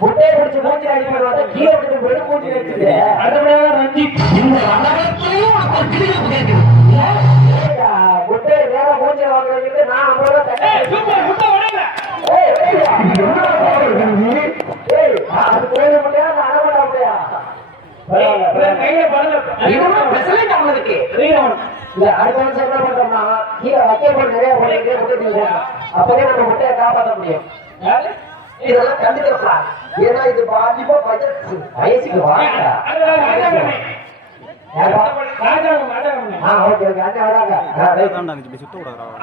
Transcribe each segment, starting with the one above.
முட்டையை பிடிச்சு மூச்சு அடிப்பாங்க கீழே விட்டு வெறும் மூச்சு அடிச்சுது அடுத்தபடியாக ரஞ்சித் முட்டையை வேற மூச்சு வாங்குறது நான் அது கோயில் முட்டையா அடமாட்டா முட்டையா அடுத்த வருஷம் என்ன பண்றோம்னா கீழே வைக்கப்பட நிறைய முட்டை அப்பதே நம்ம முட்டையை காப்பாற்ற முடியும் இதெல்லாம் கண்டுக்கலாம் ஏன்னா இது பாதிப்பா வயசுக்கு வாங்க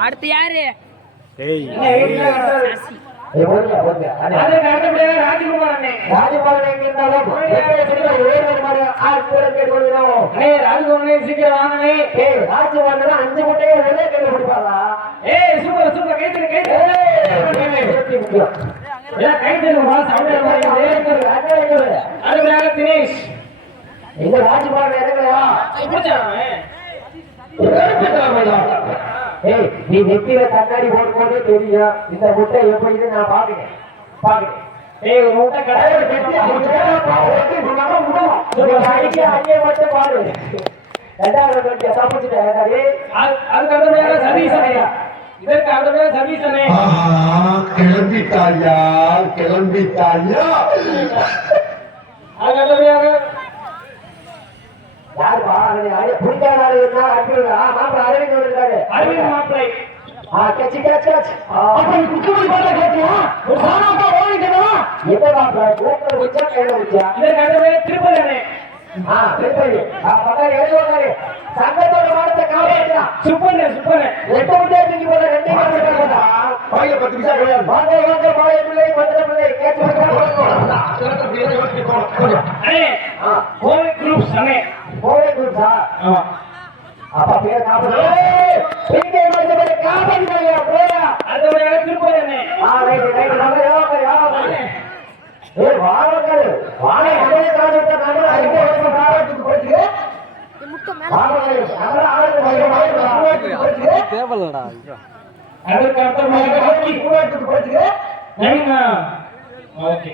அடுத்து யாரு ராஜகுமாரன் எங்கிருந்தாலும் சீக்கிரம் வாங்கினே ராஜகுமாரன் 5 முட்டையை ஒரே கையில பிடிப்பாரா சூப்பர் சூப்பர் கைத்தறி தினேஷ் எங்க ராஜகுமாரன் இறங்கலையா நீ நெத்தியில கண்ணாடி போடும்போதே தெரியும் இந்த முட்டை எப்படின்னு நான் பாக்குறேன் அங்கே மட்டும் பாரு இதற்கு அடுத்தபடியாக சதீசனே கிளம்பிட்டாயா அடுத்தபடியாக அரவிந்த் மாப்பிளை திருப்பதி சங்கத்தோட வாரத்தை காப்பாற்றா சுப்பண்ணே 8 முட்டை தூக்கி போல 2 வாயில 10 நிமிஷம் கிடையாது வாங்க மாய பிள்ளை மந்திர பிள்ளை கேட்டு கோவை குரூப்ஸ் அண்ணே கோவை குரூப்ஸா அப்பா பேர் காப்பாற்று காப்பாற்றியா போயா அடுத்தபடியாக திருப்பதி அண்ணே வாழை தேவலடா அதற்கு ஓகே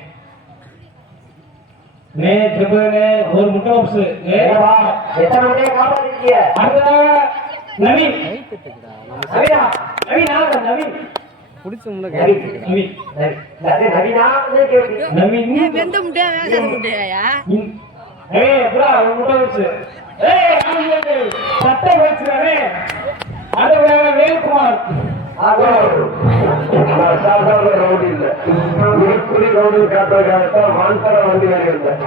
மே திருப்பதிலே ஒரு முட்டை பப்ஸ் எத்தனை முட்டையை காப்பாற்றிருக்கீங்க அடுத்ததாக நவீன் நவீன் வெந்த முட்டையா வேகாத முட்டையா சட்டை வச்சுக்காரே அடுத்தபடியாக வேல்குமார்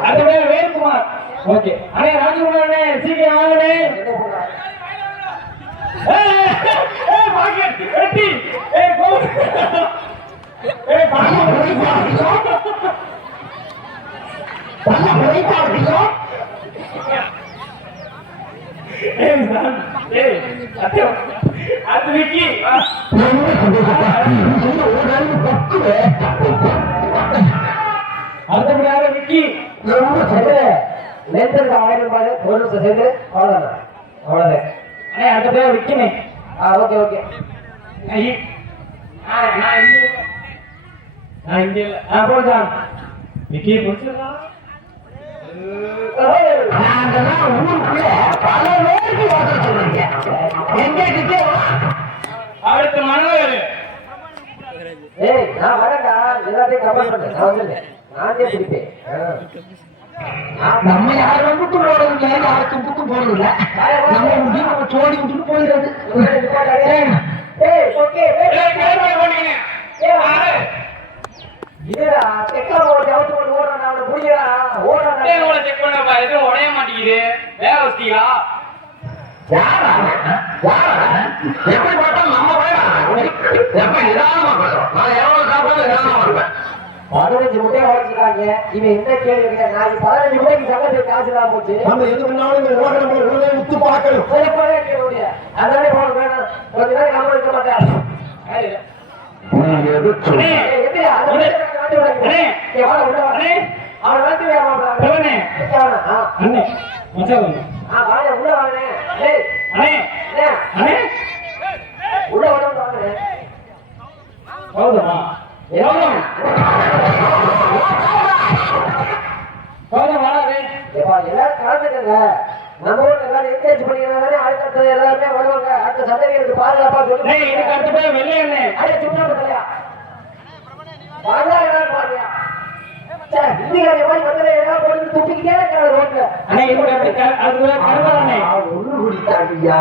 அடுத்தபடியாக வேல்குமார் ஓகே அண்ணே ராஜகுமாரனே சீக்கிரம் வாங்கனே அது விக்கி அடுத்தபடியாக விக்கி நேரத்துக்கு 1000 ரூபாய் ஒரு சேர்ந்து அவ்வளவுதான் அடுத்தபடியாக விக்கினே ஓகே நான் இங்க இல்ல போடுதான் விக்கி பிடிச்சிருக்கா அடுத்த மனோகர் நான் வரேன்டா எல்லாத்தையும் கவர் பண்ணேன் நானே பிடிப்பேன் நம்ம யாரும் புக்கும் போடுறது இல்லை யாருக்கும் புக்கும் போடுறது இல்லை நம்ம சோடி விட்டுட்டு போயிடுறது உடைய மாட்டேங்குது வேலை வசதியா எப்படி பார்த்தாலும் நம்ம எப்ப நிதானமா பேசுறோம் நான் எவ்வளவு சாப்பிட்டாலும் நிதானமா இருப்பேன் 15 முட்டையை உடைச்சிருக்காங்க இவன் என்ன கேள்வி கேட்க நான் 15 முட்டைக்கு சங்கத்துக்கு காசு இல்லாம போச்சு நம்ம எது பண்ணாலும் உத்து பார்க்கணும் அதனால போன வேணும் கொஞ்ச நேரம் கம்மி இருக்க மாட்டேன் உள்ள வாங்கினேன் ஏப்பா எல்லாரும் கலந்துக்கங்க. நம்ம ஊர்ல எல்லாரும் என்கரேஜ் பண்ணிக்கிறாங்க. அடுத்த எல்லாருமே வருவாங்க. அடுத்த சந்ததிகளுக்கு பாதுகாப்பா சொல்லி இதுக்கு அடுத்து வெள்ளை அண்ணே அடே சும்மா பத்தலையா பாருங்க பாருங்க சார் இந்தியாவை மாதிரி பத்தல எல்லாம் போட்டு துப்பிக்கிட்டே இருக்காங்க ரோட்ல. அண்ணே இதுக்கு அடுத்து அதுக்குள்ள கருவாண்ணே ஒண்ணு குடிச்சாடியா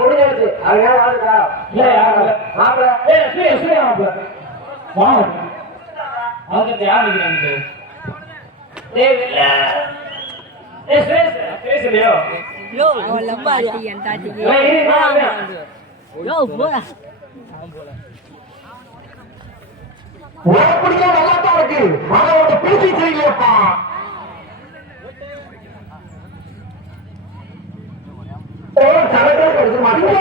முடிஞ்சிருச்சு. அதனால ஆளுக்கா இல்ல யாரு மாப்பிள்ள சூரிய மாப்பிள்ள வா அதுக்கு யார் நிக்கிறாங்க டேய் வெள்ள டேய் பேசுறியோ யோ அவன் லம்பாடி என் தாட்டிக்கு யோ போடா ஓப்படியா நல்லாத்தான் இருக்கு. அவனோட பேசி சரியில்லையப்பா. சரக்கு எடுத்து மாட்டேன்.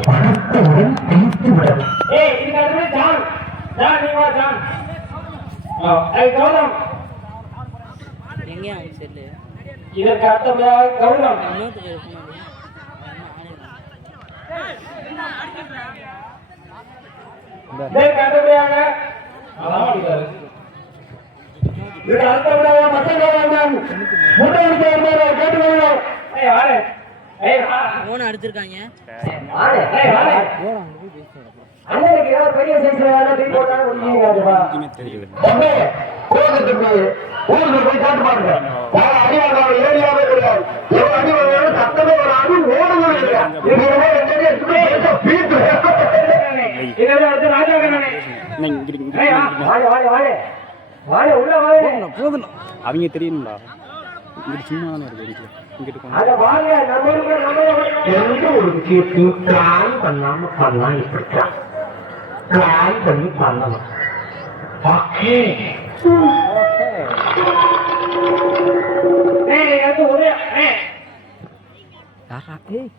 பணத்துடன் தீர்த்து விடவும். ஏய் இதுக்கு அடுத்து ஜான் நீ வா ஜான் கௌதம் எங்க அவன் செல்லு இதற்கு அடுத்தபடியாக கௌதம் இதற்கு அடுத்தபடியாக இதுக்கு அடுத்தபடியாக மற்ற கௌதம் முன்னாடி கேட்டுக்கொள்ளும். ஏய் வாரே ஏய் வா போன் அடிச்சிருக்காங்க ஆளே ஏய் வாரே அண்ணனுக்கு ஏதாவது பெரிய சைஸ்ல ஏதாவது டீ போட்டாலும் ஒண்ணுங்காதுப்பா. தம்பி, கோவிலுக்கு ஊருக்கு போய் காட்டு பாருங்க. யாரும் அடிவாங்க ஏரியாவே கிடையாது. எவ்வளவு அடி வாங்கினாலும் சத்தமே ஒரு அடி ஓடுங்க. இதற்கு அடுத்து ராஜா கண்ணனே ஏய் வா வாழை வாழை வாழை வாழை உள்ள வாழை அவங்க தெரியுங்களா இங்கிட்டு சும்மா தானே இருக்கு வீட்டுல இங்கிட்டு அத வாங்க நம்ம எந்த ஒரு விஷயத்தையும் பிளான் பண்ணாம பண்ணலாம். இப்படித்தான் பிளான் பண்ணி பண்ணணும். ஓகே ஏய் அது ஒரே ஏய்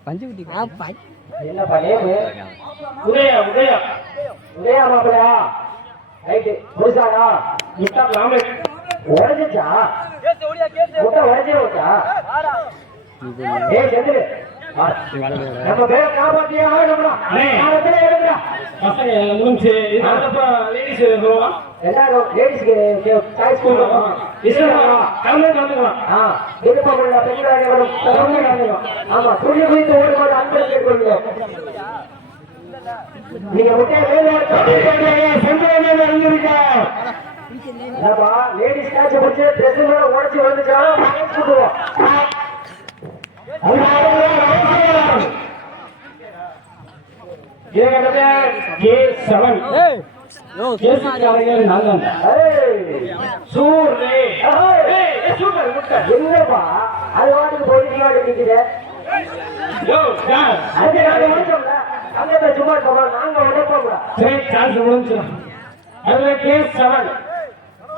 பஞ்சு குட்டி என்னப்பா நேமு உதயா உதயா மாப்பிளையா ரைட்டு புதுசாடா முட்டா லாமே உடஞ்சிச்சா முட்டை உடஞ்சே வச்சா ஏய் செந்திரு நம்ம பேரை காப்பாத்தியே ஆகணும்டா. நாளைக்கு எடுங்கடா. பசங்க முடிஞ்சு இது அப்புறம் லேடிஸ் சொல்லுவா எல்லாரும் லேடிஸ்க்கு சாய்ஸ் கொடுக்கணும். கலந்துக்கலாம் விருப்பமுள்ள பெண்கள் ஆமா துணி குறித்து ஓடும்போது அன்பு கேட்கொள்ளுங்க. நீங்க முட்டையை என்னப்பா லேடிஸ் கேட்ச பிடிச்சி ட்ரெஸ் மேல உடச்சி வந்துச்சாலும் கூட்டுவோம். என்னப்பா அது வாட்டுக்கு போயிட்டு நிக்குது. அங்க சும்மா இருப்போமா நாங்க உழைப்போம் கூட.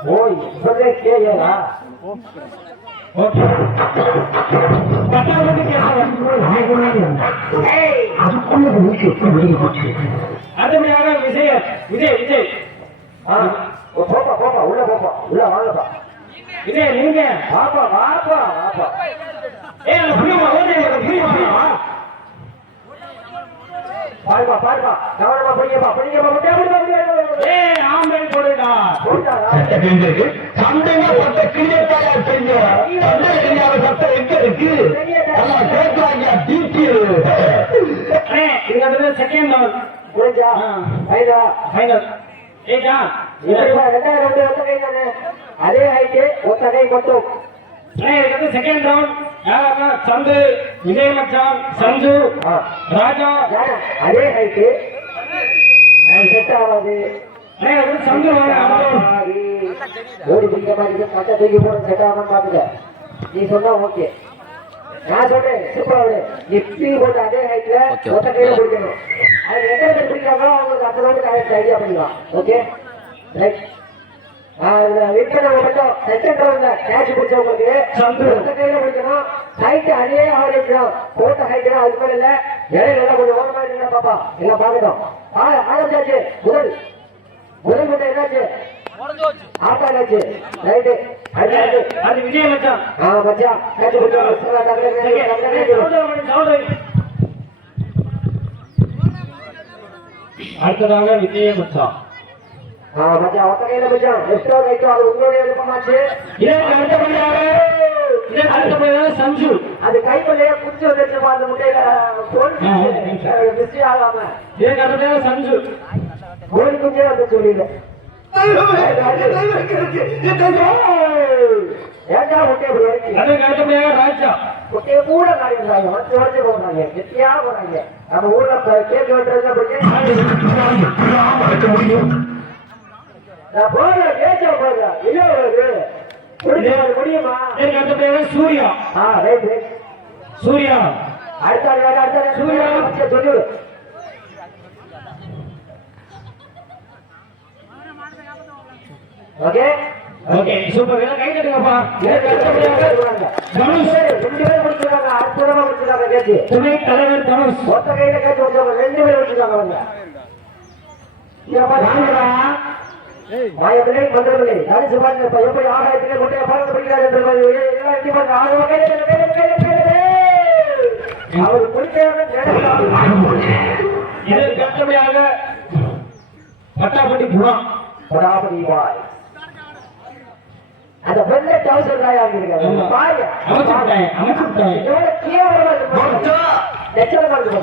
ஓ இப்பதே கேளா அடுத்தபடியாக விஜய் போப்பா போப்பா உள்ள போப்பா உள்ள வாங்கப்பா விஜய் நீங்க வாப்பா வாப்பா வாப்பா பாருப்பா பாருப்பா கவனமா படிக்கப்பா படிக்கப்பா முடியாது ஆம்பளை போடுடா போட்டாரா சண்டையா பட்ட கிளியத்தாயா செய்ய சண்டை செய்யாத சட்டம் எங்க இருக்கு எல்லாம் கேட்கிறாங்க டீச்சர். இதுக்கு செகண்ட் லெவல் புரிஞ்சா ஐயா ஃபைனல் ஏஜா 2002 ஒத்த கை தானே அதே ஹைட்டு ஒத்த கை கொட்டும். இதுக்கு செகண்ட் ரவுண்ட் யாரா சந்து விஜய் மச்சான் சஞ்சு ராஜா அதே ஹைட்டு செட் ஆகாது. சந்து ஓடி பிடிக்க மாதிரி கட்ட தூக்கி போட செட் ஆகாம பாத்துக்க. நீ சொன்னா ஓகே நான் சொல்றேன் சூப்பரா எப்படி போட்டு அதே ஹைட்ல ஒத்த கையில பிடிக்கணும். அது எத்தனை பேர் பிடிக்கிறாங்களோ அவங்களுக்கு அந்த அளவுக்கு கரெக்ட் ஐடியா பண்ணிக்கலாம். Okay right. விற்பனை மட்டும் செகண்ட் ரவுண்ட்ல கேட்ச் பிடிச்சவங்களுக்கு ஒத்த கையில பிடிக்கணும். ஹைட் அதே ஆவரேஜ் தான் போட்ட ஹைட் தான் அதுக்கு மேல இல்ல. இடையில கொஞ்சம் ஓரமா இருந்தா பாப்பா எல்லாம் பாக்கட்டும். ஆரம்பிச்சாச்சு முதல் மட்டும் என்னாச்சு ஆப்பா என்னாச்சு ரைட்டு அது விஜய் மச்சான் மச்சான் கேட்ச் அடுத்ததாக விஜய் மச்சான் மச்சான் ஒத்த கையில மச்சான் லெஃப்டோ ரைட்டோ அது உங்களுடைய விருப்பமாச்சு. இதற்கு அடுத்தபடியாக சஞ்சு. அது கைக்குள்ளேயே குச்சி வந்துருச்சுமா அந்த முட்டையில மிஸ்டி ஆகாம. இதற்கு அடுத்தபடியாக சஞ்சு. கோழி குஞ்சே வந்து சொல்லிடு. ஏன்டா முட்டையை இப்படி எடுத்து? அதற்கு அடுத்தபடியாக ராஜா. முட்டையை கூட காய்க்கிறாங்க, மற்ற உடச்சு போடுறாங்க, கெட்டியா போடுறாங்க. நம்ம ஊர்ல கேட்க வேண்டியது நான் போடுறேன், பேச்சா போடுறேன். இல்ல முடியுமா? இதற்கு அடுத்தபடியாக சூர்யா. Right right. சூர்யா அடுத்த சூர்யா சொல்லிவிடு. Okay okay super. எல்லாம் கை தட்டுங்கப்பா. இதற்கு அடுத்தபடியாக தனுஷ். 2 பேர் முடிச்சிருக்காங்க, அற்புதமா முடிச்சிருக்காங்க கேட்டு. துணை தலைவர் தனுஷ். மொத்த கையில கேட்டு வச்சாங்க, 2 பேர் முடிச்சிருக்காங்க அவங்க. மாயப்பிள்ளை மந்திரப்பிள்ளை தனுசு பாருங்க எப்படி ஆகாயத்திலே கொண்டைய பறந்து பிடிக்கிறார் என்று அவர் குடிக்கிறாங்க. இதற்கு அடுத்தபடியாக பட்டாப்பட்டி குணம். படாபடி பாய் அந்த வெள்ளை டவுசர் ராய் ஆகிருக்காரு பாருங்க. அமைச்சுட்டேன். எவ்வளவு கேவலமா இருக்கு. லட்சணமா இருக்கு.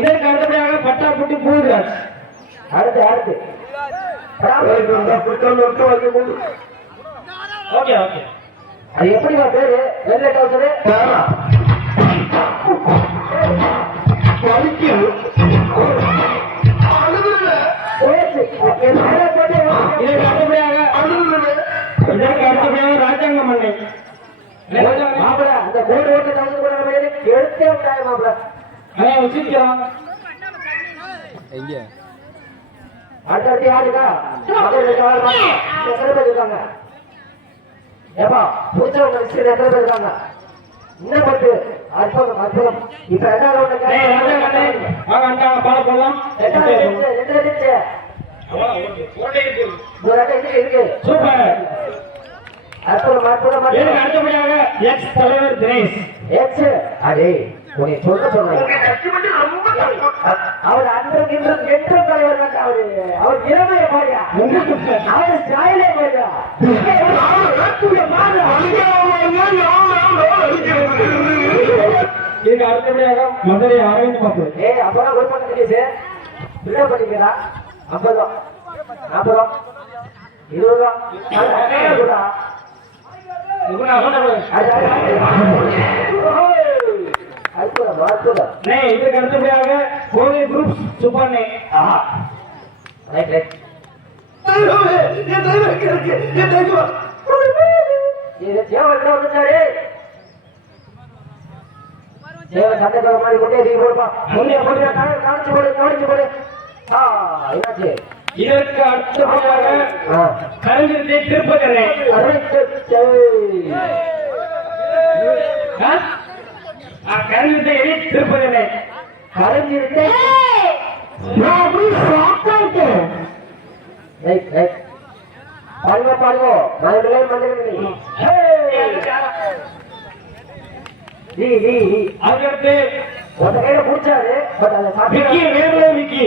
இதற்கு அடுத்தபடியாக பட்டாப்பட்டி பூராஜ். அடுத்து ஓகே ஓகே. அது எப்படிமா பேரு வெள்ளை டவுசரு? இதற்கு அடுத்தபடியாக ராஜாங்க மண்ணை. மாப்பிள அந்த கோடு ஓட்டு டவுசர் கூட எடுத்தே விட்டாய் மாப்பிள. வச்சிருக்கிறோம். அடுத்த யாருக்கா எத்தனை பேர் இருக்காங்க? ஏப்பா புடிச்சவங்க எத்தனை பேர் இருக்காங்க? இன்னும் பட்டு அற்புதம் அற்புதம். இப்ப என்ன பால போடலாம். இருக்கு. சூப்பர். அற்புதம் அற்புதம். அடுத்தபடியாக எக்ஸ் தலைவர் தினேஷ். எக்ஸ் அடே உன்னை சொல்ல சொன்னாங்க. அவர் அன்றும் இன்றும் என்றும் தலைவர் தான். அவர் இளமைய பாருங்க, அவர் ஸ்டைலே பாருங்க. இதுக்கு அடுத்தபடியாக மதுரை அரவிந்த் பாபு. அப்பதான் ஒரு பண்ண முடியுது பிள்ளை பண்ணிக்கிறா. 50 40 20 அற்புதம் அற்புதம். இதுக்கு அடுத்தபடியாக கோவை குரூப் சுப்பண்ணே. Right right. இது சேவல் வந்துட்டாரு. சேவல் சட்டத்தோட மாதிரி கொண்டே தூக்கி போடுப்பா. முன்னே போடு, காணிச்சு போடு, காணிச்சு போடு. என்னாச்சு? இதற்கு அடுத்தபடியாக கலைஞரை திருப்பதிரை. கலைஞரை திருப்பதிரை. கலைஞருக்கு பாடுவோ பாடுவோ மனதிலே மந்திரங்களே. அதற்கு ஒரு கையில பூச்சாரு. பட் அதை விக்கி வேறு விக்கி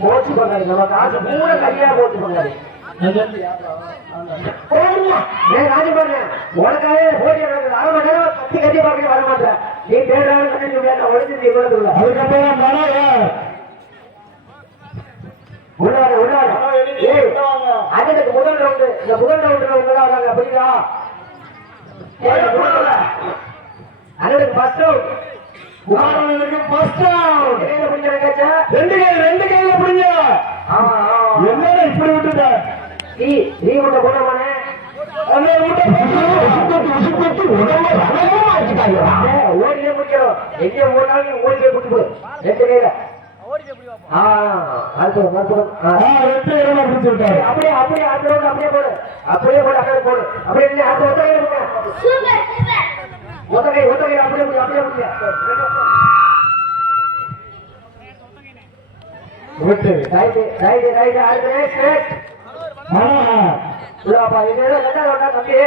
போச்சு பண்ணாரு. நம்ம காசு மூணு கையா போச்சு பண்ணாரு. ராஜு பாருங்க உனக்காக போடி 1/2 மணி நேரம் கத்தி கத்தி பார்க்க வர மாட்டேன். நீ பேரான ஒழிஞ்சு அதுக்கு முதல் ரவுண்டு. இந்த முதல் ரவுண்டுல உங்களாங்க அப்படிங்களா? அண்ணனுக்கு ஃபர்ஸ்ட் ரவுண்ட். ஃபர்ஸ்ட் ரவுண்ட் கையில பிடிச்சா 2 கையில பிடிங்க. என்ன இப்படி விட்டுட்ட? நீ உள்ள போனவனே ஓடியே முடிக்கிறோம். எங்கே ஓடினாலும் ஓடி போய் பிடிச்சு போடு 2 கையில. அப்படியே அப்படியே அப்படியே போடு. அப்படியே போடு அப்படியே போடு. அப்படியே ஒத்தகை ஒத்தகை அப்படியே முடியும். அப்படியே முடியும். Right right right. அடுத்த உள்ள வாப்பா இது என்ன வேண்டா தம்பி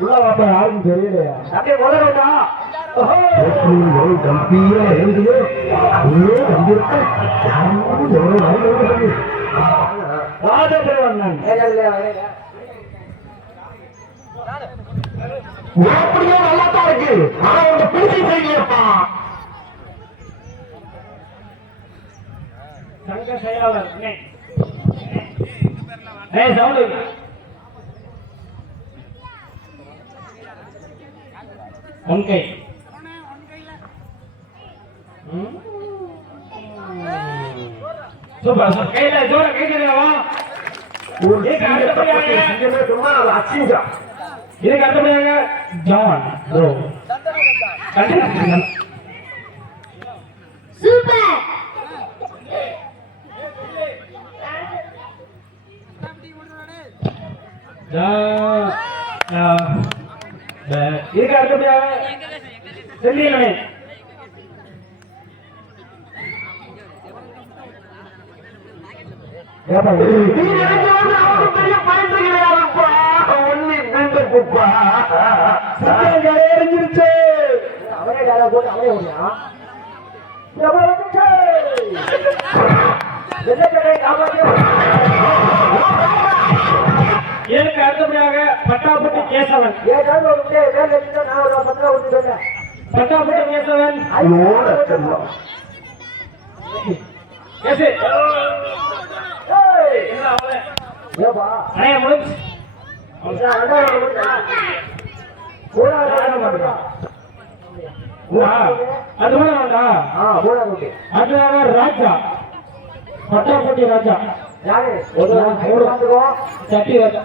உள்ள வாப்பா யாருக்கும் தெரியலையா தம்பி முதல்ல வேண்டா கம்பீரமா எழுதுது உள்ளே வந்திருக்க ராஜபுரம் அப்படியே நல்லா தான் இருக்கு ஆனா உங்க பிடிச்சி தெரியலையப்பா சங்க செயலாளர் சவுண்டு ஒன்கை சூப்பர் சூப்பர் கையில ஜோர கையிலவா இதுக்கு அடுத்தபடியாக ஜான் ப்ரோ சூப்பர் இதுக்கு அடுத்தபடியாக செல்லியலனே பெரிய பயந்து கிடையாதுப்பா ஒன்னி நின்று குப்பா எரிஞ்சிருச்சு அவனே டேரா போட்டு அவனே ஓடியா இதற்கு அடுத்தபடியாக பட்டாபுட்டி கேசவன் பட்டாபுட்டி கேசவன் கேசு அண்ணே முடிஞ்சு அது கூட வேண்டா அடுத்ததாக ராஜா பட்டாபுட்டி ராஜா சட்டி ராஜா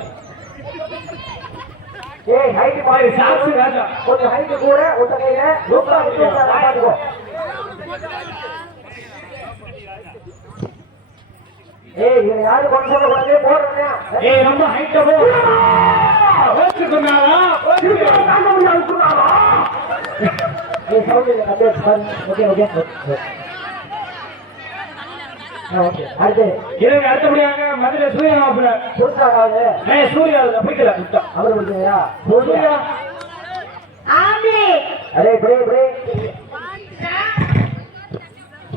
சாட்சி ராஜா கொஞ்சம் ஹைட் கூட உங்க கையில பாத்துக்கோ ஏய் இவன் யாரு கொண்டு சொல்ல கூடாது போடுறேன் ஏய் ரொம்ப ஹைட் ஓச்சுக்குனாரா ஏய் சவுண்ட் இல்ல ஓகே ஓகே ஓகே அடுத்து இதற்கு அடுத்தபடியாக மதுரை சூர்யா மாப்பிள்ள சூத்தாராவது சூர்யா பிடிக்கல அவர் முடிஞ்சா சூர்யா அரே பிரே பிரே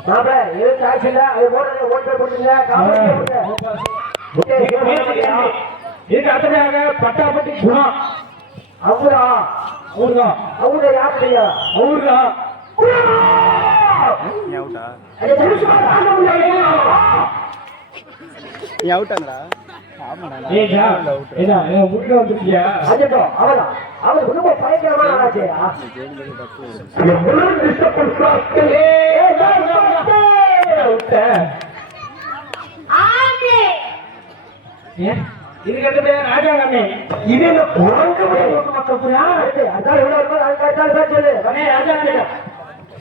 மாப்பிள்ள இருக்கு ஆக்சுவலா அது போடுறது ஓட்டு போட்டுங்க இதுக்கு அடுத்தபடியாக பட்டாபட்டி குணா அவரா அவர்தான் அவங்க யார் தெரியா அவர்தான் நீ அவுட்டா நீ அவுட்டாங்கடா ஆமாடா ஏஜா ஏஜா முட்ல வந்துட்டியா அஜோ அவரா அவர் ரொம்ப பயங்கரமான ஆச்சேயா இதுக்கு அடுத்தபடியாக ராஜா கண்ணே இது என்ன குரங்கு மக்கள் புரியா அதான் எவ்வளவு இருக்கும் அதுக்காக சொல்லு கண்ணே ராஜா கண்ணே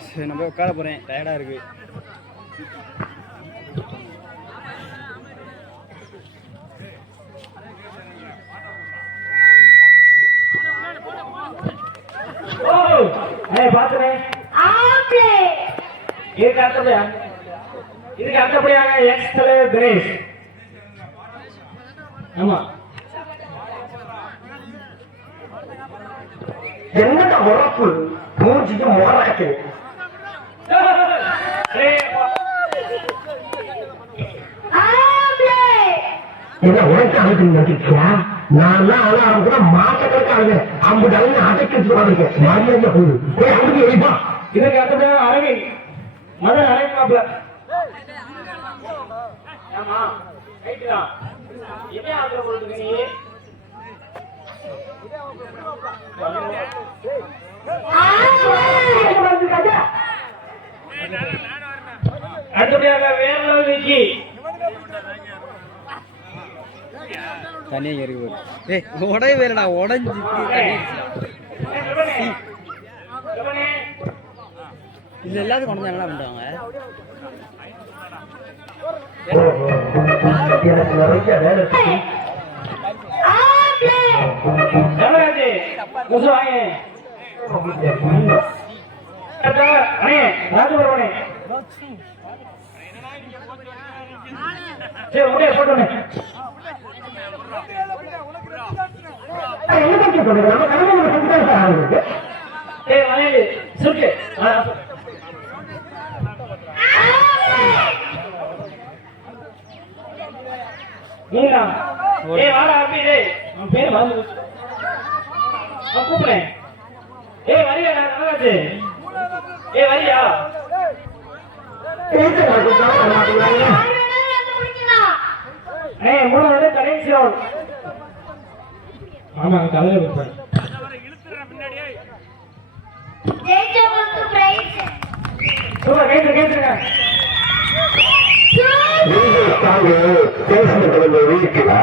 சரி நம்ம உட்கார போறேன் டயர்டா இருக்கு பாத்துறேன் இதுக்கு அடுத்தபடியாக எக்ஸ் தலைவர் தினேஷ் ஆமா என்னடா உறப்பு மூஞ்சிக்கு முறக்கு என்ன உனக்கு அழுது நடிக்கியா நான் அழகாக கூட மாசக்கணக்காக ஐம்பது அழகு அடைக்கிட்டு வாங்க மரியாதை போகுது போய் அழுது எழுப்பா இதுக்கு அடுத்தபடியாக அரவிந்த் மதன் அரவிந்த் மாப்பிள்ள ஆமா ரைட்டுதான் என்ன ஆர்டர் போடுறீங்க நீ அடுத்தபடியாக வேற விக்கி தனியாக இருக்கு ஏய் உடைய வேறடா உடஞ்சி இது எல்லாத்தையும் கொண்டு வந்து என்ன பண்ணுவாங்க எனக்கு நிறைய வேலை இருக்கு. தேவராஜே குசு வாங்க அண்ணே ராஜபுரமணே சரி முடிய போட்டோண்ணே என்ன பற்றி சொல்றது நம்ம கடவுளோட சந்தோஷம் ஆகுது. ஏய் மலையாளி சுருக்கு நீங்களா ஏய் வாடா அப்படி டேய் உன் பேர் வந்து நான் கூப்பிடுறேன். ஏய் வரியா நல்லாச்சு. ஏய் வரியா ஏய் மூணாவது கடைசி ரவுண்ட். ஆமா கதையில இருப்பேன். சூப்பர் கேட்டுருங்க. வீடியோ சாங் பேசுறது வீட்டுல